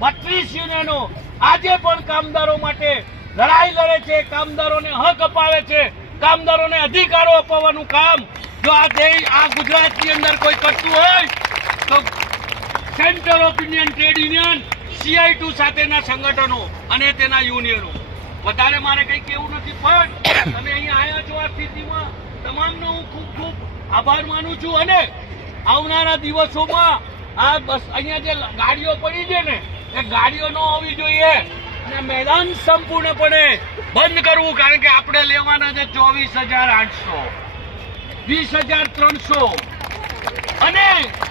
32 યુનિયનો આજે પણ કામદારો માટે લડાઈ લડે છે, કામદારોને હક અપાવે છે, કામદારોને અધિકારો અપાવવાનું કામ જો આ ગુજરાતની અંદર કોઈ કરતું હોય તો centre of Indian trade union, CI2 સાથેના સંગઠનો અને તેના યુનિયનો. વધારે મારે કંઈ કેવું નથી, પણ તમે અહીંયા આવ્યા છો આ સ્થિતિમાં તમામનો હું ખૂબ ખૂબ આભાર માનું છું. અને આવનારા દિવસોમાં આ બસ અહીંયા જે ગાડીઓ પડી છે ને એ ગાડીઓ ન હોવી જોઈએ અને મેદાન સંપૂર્ણપણે બંધ કરવું, કારણ કે આપણે લેવાના છે 24,800, 20,300 અને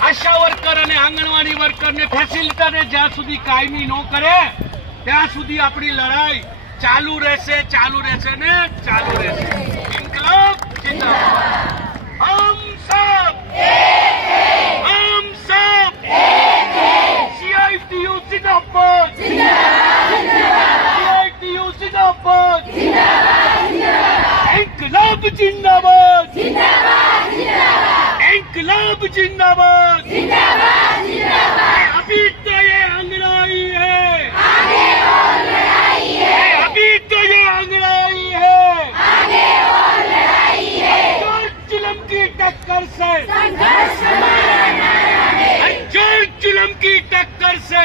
આશા વર્કર અને આંગણવાડી વર્કરને ફેસિલિટરને જ્યાં સુધી કાયમી ન કરે ત્યાં સુધી આપણી લડાઈ ચાલુ રહેશે ને ચાલુ રહેશે. ઇન્કલાબ જિંદાબાદ. હમ સબ CITU જિંદાબાદ, CITU જિંદાબાદ, ઇન્કલાબ જિંદાબાદ, इनकलाब जिंदाबाद, अभी तो ये अंगड़ाई है, अभी तो ये अंगड़ाई है, जोर जुल्म की टक्कर से, जोर जुल्म की टक्कर से